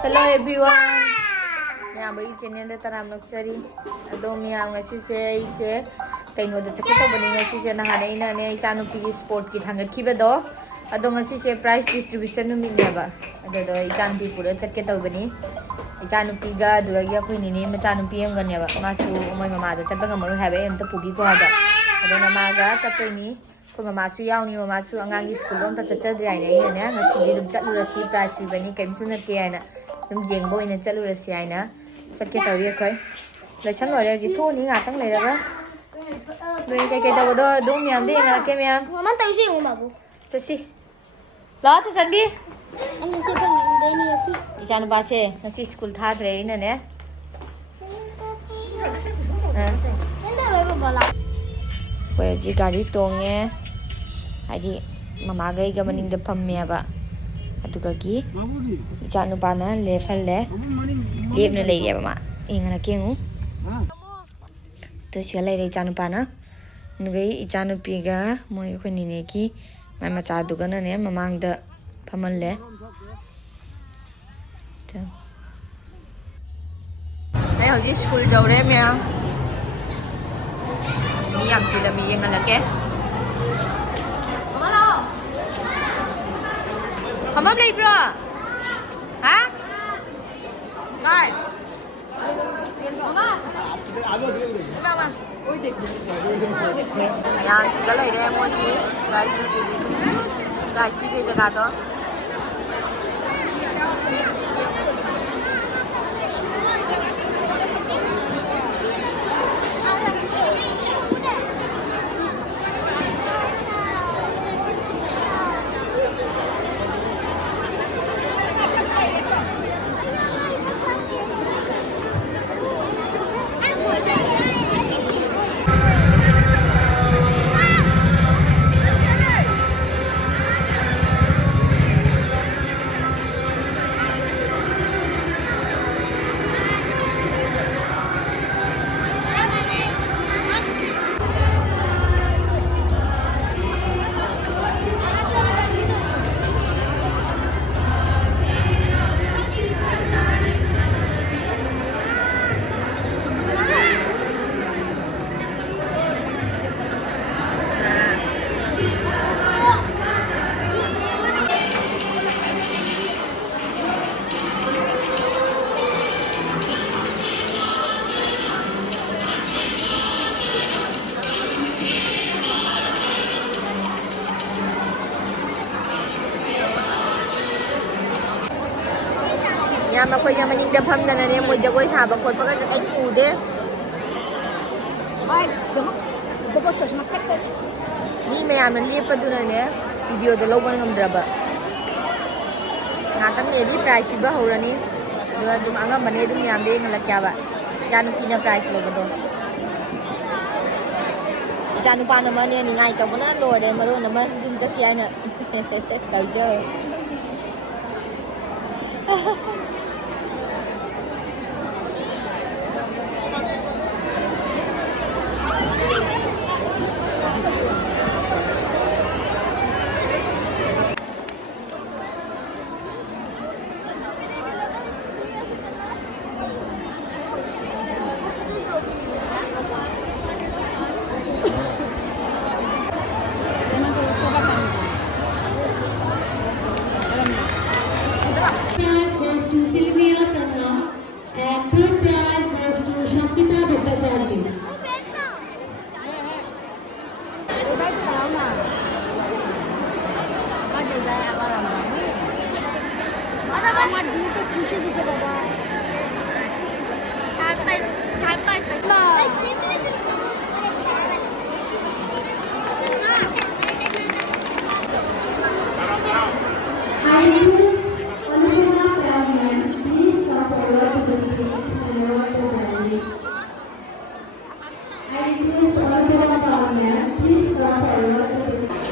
Hello everyone. Maya bagi channel da taram naksari. Ado maya ngasi se ise kaino da chakita bani ngasi se na hane ina ne isa no pigi sport ki thanga kiba do. Ado ngasi se prize distribution no mitne ba. Ado do ikan pi pura chakita bani. Ikan no piga do ya khoi ni ne macha no piyam gane ba. Masu moi mama da chatba ngamaru habe em ta pugi ko haba. Ado na ma ga chapai ni ko mama su yaw ni mama su angang gi school om ta chacha drai ne ne ngasi gi dum chatlu ra si prize pi bani kaim su na te ana. Dum jeng bo ina chalu ra si aina. Chakke taw ye khoi. Lai chang loi ji thu ni nga tang lai ra ba. Loi kai kai taw do dum yam de nga ke myam. Mama tay si ngom babu. Chasi. Lo cha chan bi. Ang si pang de ni si. Isan ba che ngasi school tha dre ina ne. Enda loi ba bala. Koi ji gari tonge. Haji mama gai ga maning da phamme ba. Aduga gi icha nu pa na le phal le lep na le ye ba ma ingana kengu to sia lai re icha nu pa na ngai icha nu pi ga moi khoi ni ne ki mai ma cha du ga na ne mamang da phamal le to ai ho ji school jau re me mi yang ti la mi yang la ke Không bóp ly bro. Hả? Rồi. Đâu mà? Ayan, sila lang rin mo ni rice distribution. Rice pigay jaga to. Mà khơi nhà mình đập hâm này nè, mùi jago sa bang kon paga sa kay ude. Ay, dapat chos makat ko. Ni may aman lipat pa dun ne, video do loban ngam draba. Ngatang ne di price pi ba horani. Do dum anga bane dum yam de ngala kya ba. Jan pina price lo do. Jan pa na man ne ni ngai taw na lo de maro na ma dum sa siya na. Taw jo. আমার দিল তো খুশি দিছে বাবা চার পাঁচ না I request Olivia Fabian, please come forward to the stage to award the prizes. I request Olivia Fabian, please come forward to the stage.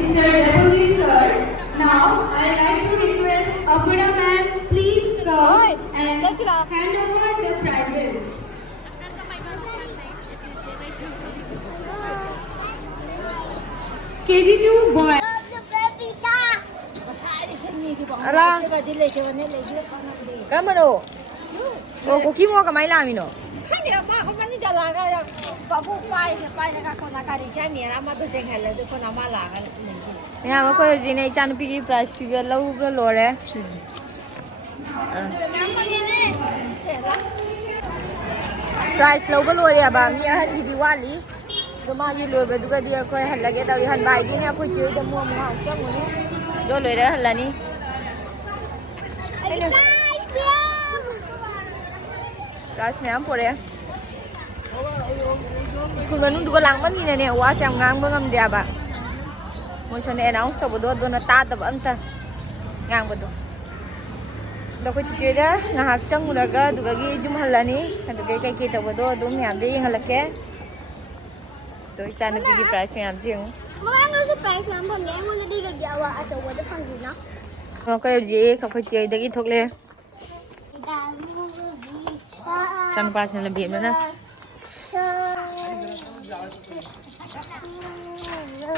Mr. Deputy Sir. Now, I'd like to request Apura ma'am, please come and hand over the prizes. KG2 boy. อะไรก็มาดูโอ้กูขี้มัวกับไม้ลามิโน 看你妈，我看你家那个把布摆那个看那个的，像你那么都真开了，都看那么那个。 เนี่ยมันก็จริงในจานปีกี้ปลาสปีกี้แล้วก็รอเลยปลาสแล้วก็รอเลยบ้ามีอาหารดีๆว่าลีก็มาอยู่รวยไปดูกันดีค่อยหันละเกตเอาหันใบดีเนี่ยค่อยเจอจะมัวจังหวะนี้รอเลยเด้อหันละนี่ปลาสเนี่ยพอเลยคุณวันนู้นดูกำลังมันนี่เนี่ยว่าเสียงงานเมื่อกี้เดียบอ่ะ Mo sa na ang sa bodo do na tada ba anta ngang bodo do ko chichira na hakchang mulaga dugagi jumhalani adu kai kita bodo do mi amde yang halake do chana bigi price mi amde yung Mga ano sa price ma'am pam ne mo di ga gyawa at sa wada pang gina. mo kayo ji ka ko chi dagi thokle san pas na labi mo na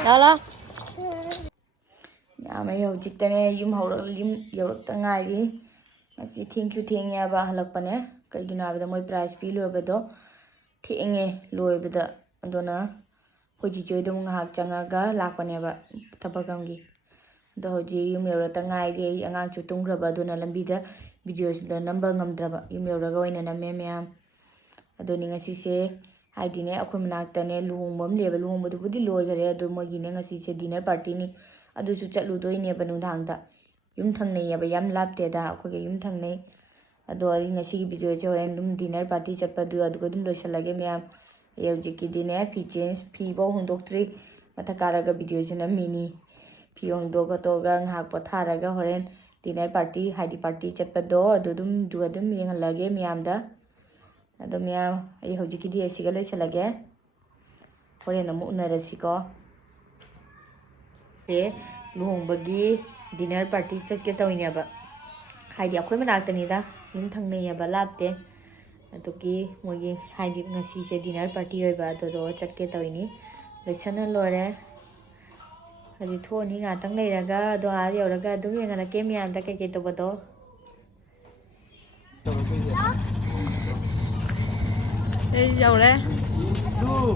Lala May hojik tane yum yaurak ngari ngasi thingchu thingya ba halakpane kaigina abada moi price pi lo bedo thinge loi beda adona hoji choi dum ngahak changa ga lakpane ba thabagamgi do hoji yum yaurak ngari angang chu tungraba adona lambi da videos da number ngamdraba yum yaurak oina na memyam adoni ngasi se haidine akhoi manak tane luhongbam leba luhongbodu budi loi gare ado moi gine ngasi se dinner party ni adusu chatludoine banu dhangda yum thangnei aba yam lapte da akoge yum thangnei ado ai ngasi gi video che horen dum dinner party chatpa du adu dum loisalage myam yewjiki dine phi change phi bo hongdoktri mathakara ga video jena mini phi hongdoga to ga ngak pothara ga horen dinner party haidi party chatpa do adu dum yengalage myam da ado myam ai hojiki di asiga loisalage horen amu unarasi ko luhongbagi dinner party chake tawine ba haidi akhoi manakta da yum thangnei ba lapte aduki mogi haidi ngasi se dinner party hoi ba do chake tawini lesana lore haji thoni nga tang leiraga do ha yoraga dum yengana ke myam da ke to bodo ei jau le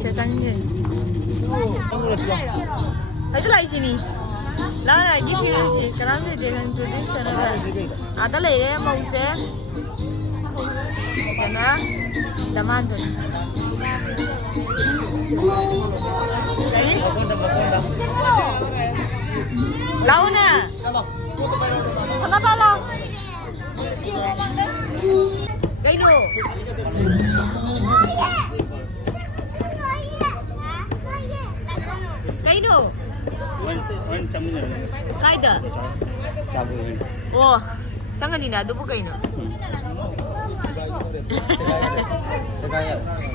che chang ni Aduh lagi sini. Lah lagi kiri sih. Kalau ni dia kan jadi sana kan. Ada lagi yang mau se. Kena, daman tu. Launa. Kenapa lah? Kainu. Kainu. Kaida. Oh, jangan Lina, dulu kainu.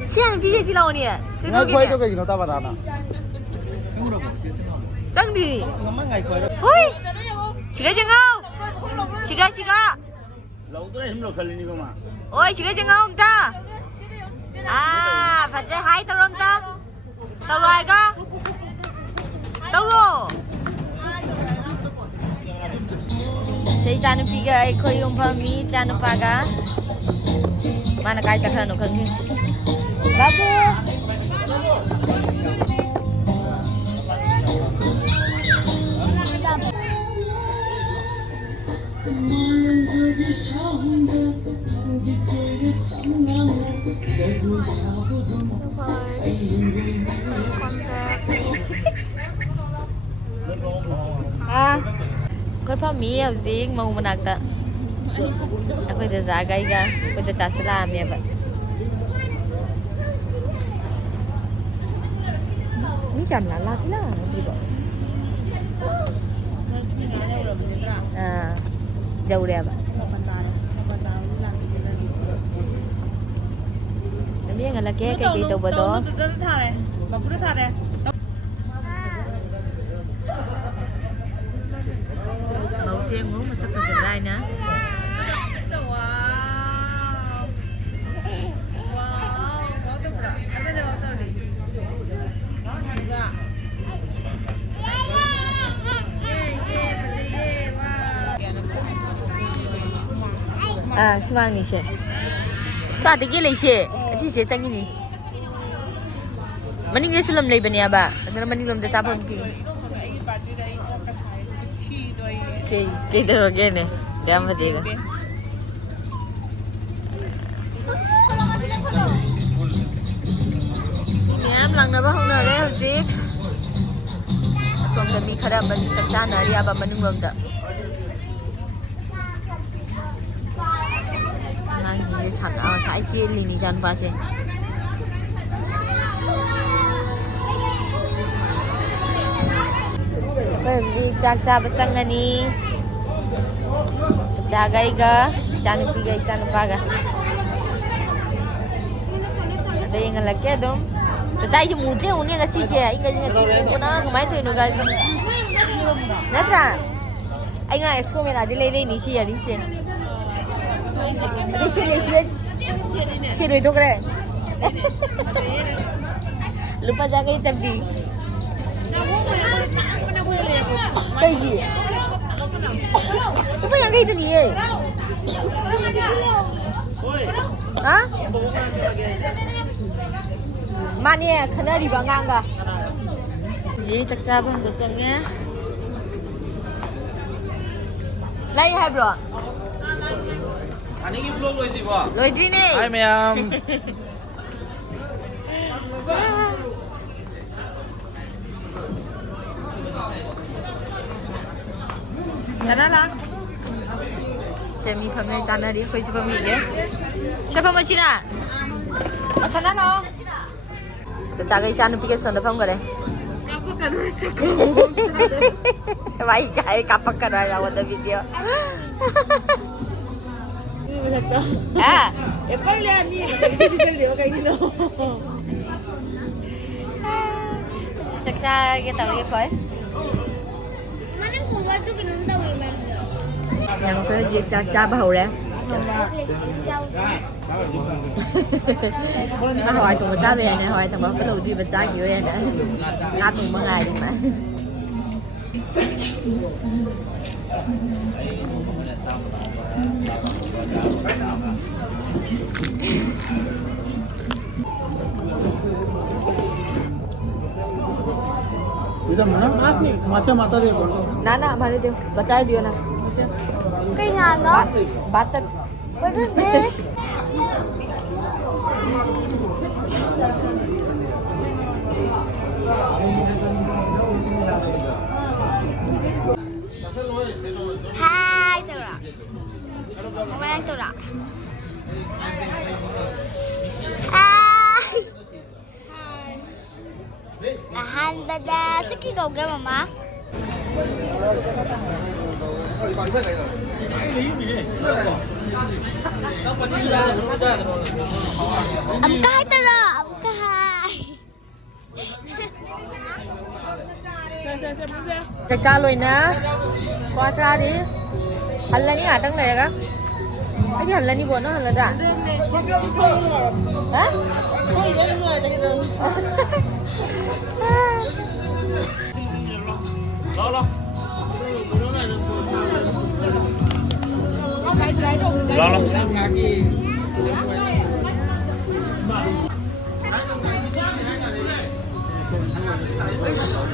Siapa pilih sila ni ya? Ngai koi tu kayak gini, tak apa na. Jangan di. Hoi, siapa jengau? Siapa? Lau tu ni himlo kali ni kau mah. Oi, siapa jengau ta? Ah, pasal hai terus ta? Terus aga? Terus. Saya jangan pergi koi umpam ni jangan paga. Mana kaya cakap nak pergi? Babu. Koi pami au zing mau menakta. Aku dah zagai ga, aku dah casulam ya pak. Ni jam lah lah, gitu. Jauh dia pak. Tapi yang laki kayak gitu betul. ꯁꯦ ꯌꯦꯡꯉꯣ ꯃꯁꯛ ꯐꯖꯅ ꯍꯥꯏꯅ 수망이시. 또 되게 레이시. 시시 짱이니. 마닝게 술람 레이버니야 봐. 나 마닝럼데 잡아본 피. Cái đó rồi kia nè, đem vào gì cả. Em lần nào không nào đấy hả chị? Còn cái mi khá là mình chắc chắn là đi à bà mình ngừng đó. Nàng gì sẵn à sai chia lì nì chân ba chị. Bây giờ chắc chắn bắt chăng anh Jagaiga, jangan pergi jangan paga. Ada yang lagi dong. Percaya je mudah unik ngasih saya, ingat ngasih pun nak kemana tu nugal. Natra, ingat expo mana ada lagi ni sih ada sih. Sih itu kere. Lupa jaga itu tapi. Pergi. Apa yang kayak itu ni? Hah? Mana ya? Kena di bangang ka? Jadi cakap apa macamnya? Lagi hai bro? Ani ki vlog loi di ba? Loi di ni. Hi ma'am. Sana lang. Saya mi kami sana di, kau siapa mi dia? Siapa macam mana? Oh sana no. Jaga ikan pergi sana pun kau deh. Baik kaya kapak kan ada waktu video. Ah, Epal lihat ni, kita lihat kayak gini. saksa kita lagi kau. Mana kuat tu kena tahu ni mem. Yang kau jadi cakap bahu leh. Nó hỏi tụi cha về này, hỏi thằng bảo cái đầu gì mà cha kiểu này nè, ngắt tụi mọi ngày đi mà. Itu mana? Macam mata dia pun. Nana, mana dia? Baca dia na. Cái ngàn đó. Batak. What is this? Hai tu lah. Mana tu lah? Hai. Tahan pada sikit kau ke mama? Am kahit tara, am kahit. Cakap loi na. Kuasa di. Halan ni ada nggak ya kak? Ini halan ni buat no halan dah. Hah? Lo.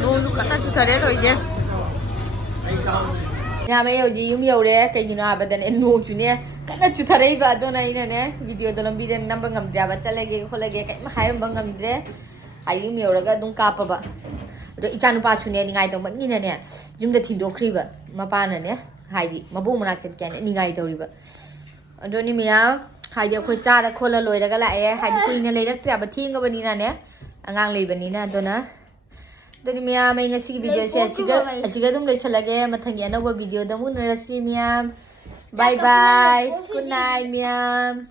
Luôn cả ta chú thấy đấy rồi chứ. Nhà mấy yêu gì nhiều đấy, cái gì nó bây giờ nên nuông chú nè, cái nó chú thấy đấy và tôi này nè, video tôi làm video năm bằng ngầm ra và chạy lại cái khôi lại cái mà hai bằng ngầm đấy, hai nhiều rồi cái đúng cặp ba. Rồi ít chăn ba chú nè, ngày tôi vẫn như này nè, chúng ta thỉnh đồ khỉ vậy, mà ba này nè, hai đi, mà bố mà nói chuyện cái này, ngày tôi đi vậy. Rồi ni mía, hai đứa khôi cha đã khôi là lôi ra cái lại, hai đứa quỳnh này lấy được trả bát thiên cái bên này nè, ngang lấy bên này nè, tôi nè. Jadi miam, ingat sih video saya juga tuh boleh selagi matang ya, video dah mula rasi miam. Bye bye, good night miam.